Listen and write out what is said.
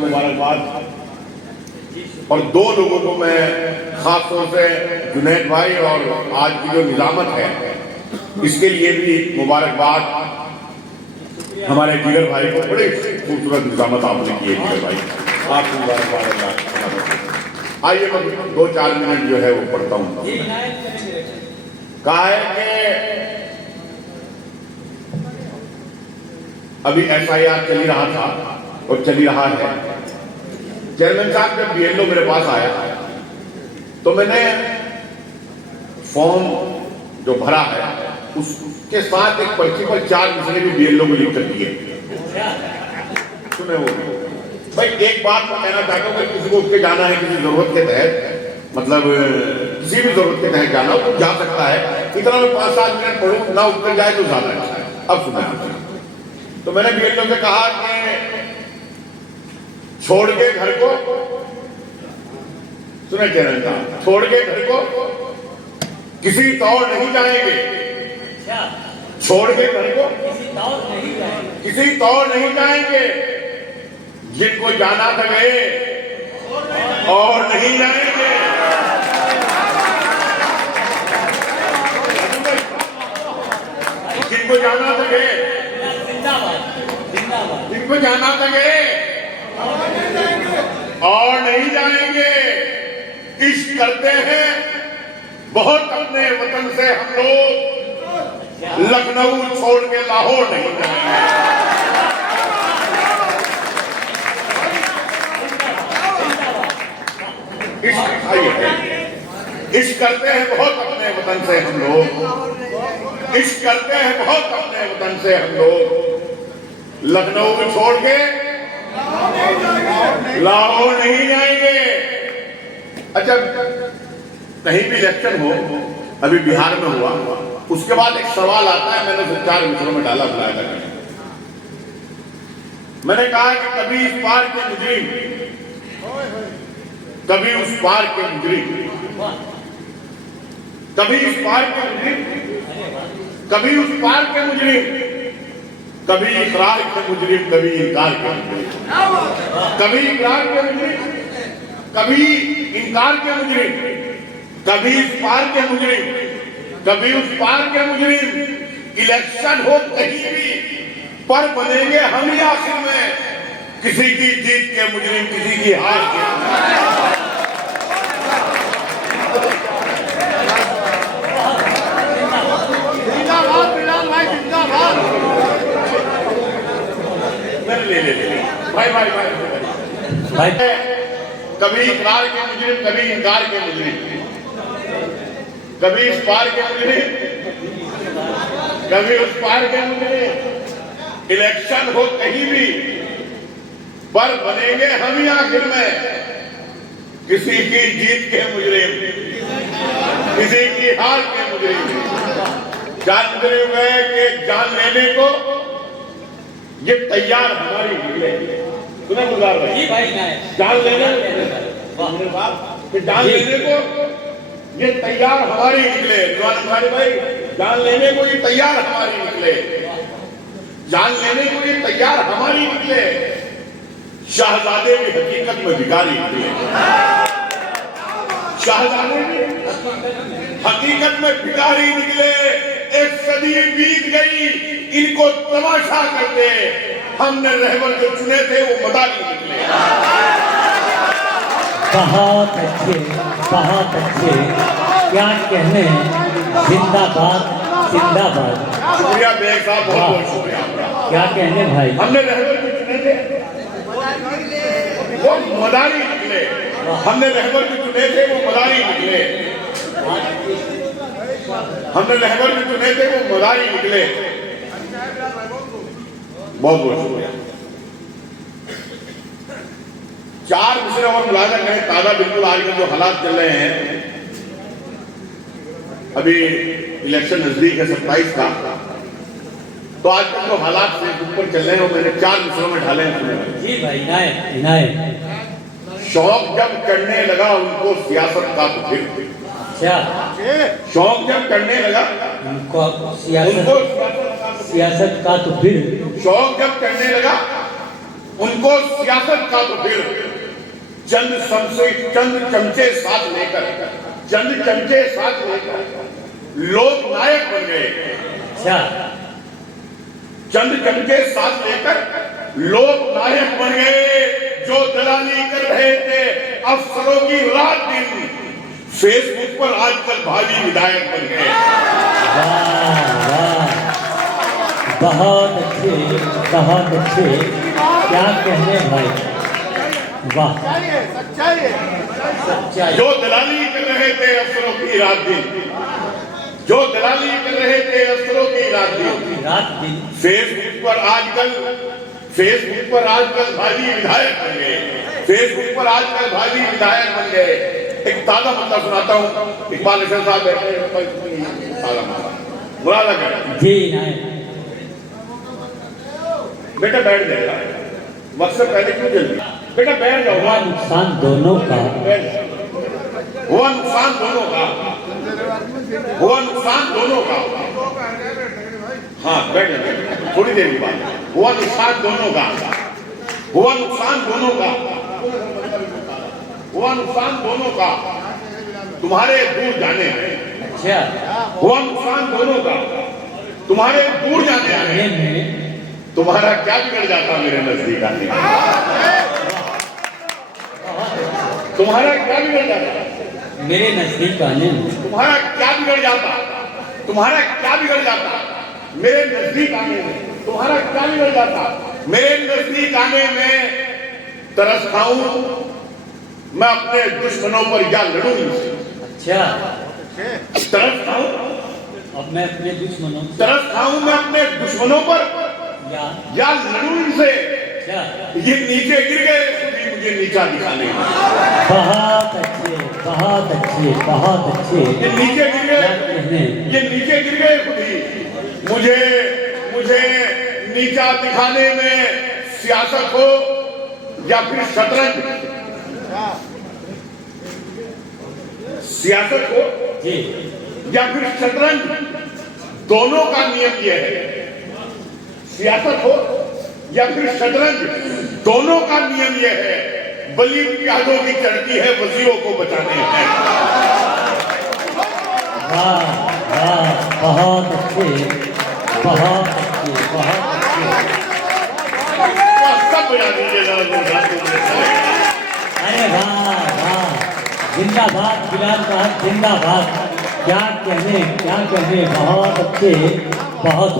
मुबारकबाद। और दो लोगों को मैं खास तौर से जुनैद भाई और आज की जो निजामत है इसके लिए भी मुबारकबाद। हमारे जिगर भाई को बड़े खूबसूरत निजामत आपने की है जिगर भाई, आपको मुबारकबाद। आइए मैं 2-4 मिनट जो है वो पढ़ता हूँ। कहा है कि अभी SIR चल ही रहा था और चल ही रहा है। चेयरमैन साहब जब BLO मेरे पास आया तो मैंने फॉर्म जो भरा है उसके साथ एक पर्ची पर 4 मसले भी BLO को लिख कर दिए। सुने वो भाई, एक बात मैं कहना चाहता हूँ कि किसी को उसके जाना है किसी जरूरत के तहत, मतलब किसी भी जरूरत के तहत जाना हो तो जा सकता है। इतना मैं 5-7 मिनट पढ़ूं ना उतर जाए तो ज्यादा अच्छा है। अब सुना तो मैंने BLO से कहा कि छोड़ के घर को, सुने चैनल का, छोड़ के घर को किसी तौर नहीं जाएंगे। छोड़ के घर को किसी तौर नहीं जाएंगे। जिनको जाना था गए और नहीं जाएंगे। जिनको जाना था गए, जिनको जाना था गए और नहीं जाएंगे। इश्क करते हैं बहुत अपने वतन से हम लोग, लखनऊ छोड़ के लाहौर नहीं जाएंगे। इश्क करते हैं बहुत अपने वतन से हम लोग, इश्क करते हैं बहुत अपने वतन से हम लोग, लखनऊ छोड़ के लाहौर नहीं जाएंगे। अच्छा, कहीं भी इलेक्शन हो, अभी बिहार में हुआ, उसके बाद एक सवाल आता है, मैंने 4 मित्रों में डाला बुलाया था। मैंने कहा कि कभी इस पार के मुजरिम, कभी उस पार के मुजरिम, कभी इस पार के मुजरिम, कभी उस पार के मुजरिम, कभी इकरार के मुजरिम, कभी इनकार के मुजरिम, कभी इकरार के मुजरिम, कभी इनकार के मुजरिम, कभी इस पार के मुजरिम, कभी उस पार के मुजरिम। इलेक्शन हो कहीं भी पर बनेंगे हम ही आखिर में, किसी की जीत के मुजरिम, किसी की हार के। जिंदाबाद बिलाल भाई, जिंदाबाद। ले भाई भाई भाई भाई, कभी इकरार के मुजरिम, कभी इनकार के मुजरिम, कभी इस पार के मुजरिम, कभी उस पार के मुजरिम। इलेक्शन हो कहीं भी पर बनेंगे हम ही आखिर में, किसी की जीत के मुजरिम, किसी की हार के मुजरिम। जानते हुए कि जान लेने को ये तैयार हमारी निकले। सुना गुजार भाई, जान लेने जान लेने को ये तैयार हमारी निकले। भाई, जान लेने को ये तैयार हमारी निकले, जान लेने को ये तैयार हमारी निकले। शहजादे भी हकीकत में भिखारी निकले, शहजादे भी हकीकत में भिखारी निकले। एक सदी बीत गई इनको तमाशा करते, हमने रहबर जो चुने थे वो मदारी निकले। बहुत अच्छे, बहुत अच्छे, क्या कहने। जिंदाबाद, जिंदाबाद। शुक्रिया बेग साहब, बहुत बहुत शुक्रिया। क्या कहने भाई, हमने रहबर जो चुने थे वो मदारी निकले, हमने रहबर जो चुने थे वो मदारी निकले, हमने रहबर जो चुने थे वो मदारी निकले। बहुत बहुत शुक्रिया। 4 मिसरे और मुलाजा करें ताजा। बिल्कुल आजकल जो हालात चल रहे हैं, अभी इलेक्शन नजदीक है 27 का, तो आजकल जो हालात ऊपर चल रहे हैं वो मैंने 4 मिसरों में ढाले हैं। जी भाई, इनायत। शौक जब करने लगा उनको सियासत का तो फिर, शौक जब करने लगा उनको सियासत का तो फिर, शौक जब करने लगा उनको सियासत का तो फिर चंद चमचे साथ लेकर लोक नायक बन गए। अच्छा, चंद चमचे साथ लेकर लोक नायक बन गए। जो दलाली कर रहे थे अफसरों की रात दिन, फेसबुक पर आजकल भावी विधायक बन गए। वाह वाह, बहुत अच्छे, बहुत अच्छे, क्या कहने भाई, वाह, सच्चाई। जो दलाली कर रहे थे अफसरों की रात दिन, जो दलाली कर रहे थे अफसरों की रात दिन, फेसबुक पर आजकल भावी विधायक बन गए। फेसबुक पर आजकल भावी विधायक बन गए। एक ताजा मुद्दा सुनाता हूँ। इकबाल हसन साहब ताजा मुद्दा मुरादाबाद जी नायक, बेटा बैठ जाएगा, मकसद पहले क्यों जल्दी, बेटा बैठ जाओ। हुआ नुकसान दोनों का, हुआ नुकसान दोनों का, हुआ नुकसान दोनों का। हाँ बैठ जाओ, थोड़ी देर की बात। हुआ नुकसान दोनों का, हुआ नुकसान दोनों का, हुआ नुकसान दोनों का तुम्हारे दूर जाने में। अच्छा, हुआ नुकसान दोनों का तुम्हारे दूर जाने आने में तुम्हारा क्या बिगड़ जाता मेरे नजदीक आने में? तुम्हारा क्या बिगड़ जाता मेरे नजदीक आने में? तुम्हारा क्या बिगड़ जाता? तुम्हारा क्या बिगड़ जाता मेरे नजदीक आने में? तुम्हारा क्या बिगड़ जाता मेरे नजदीक आने में? तरस खाऊं मैं अपने दुश्मनों पर या लड़ूं इनसे? अच्छा, तरस खाऊं, अब मैं अपने दुश्मनों से तरस खाऊं मैं अपने दुश्मनों पर या लड़ूं इनसे? अच्छा, ये नीचे गिर गए खुद मुझे नीचा दिखाने। बहुत अच्छे, बहुत अच्छे, बहुत अच्छे, ये नीचे गिर गए, ये नीचे गिर गए खुद ही मुझे नीचा दिखाने में। सियासत हो या फिर शतरंज, सियासत हो जी, या फिर शतरंज, दोनों का नियम यह है। सियासत हो या फिर शतरंज, दोनों का नियम यह है। बली प्यादों की चढ़ती है, वजीरों को बचाने हैं। वाह वाह, बहुत अच्छे, बहुत अच्छे, बहुत अच्छे। सब बजा दीजिए। अरे वाह वाह, जिंदाबाद बिलाल साहब, जिंदाबाद। क्या कहने, क्या कहने, बहुत अच्छे, बहुत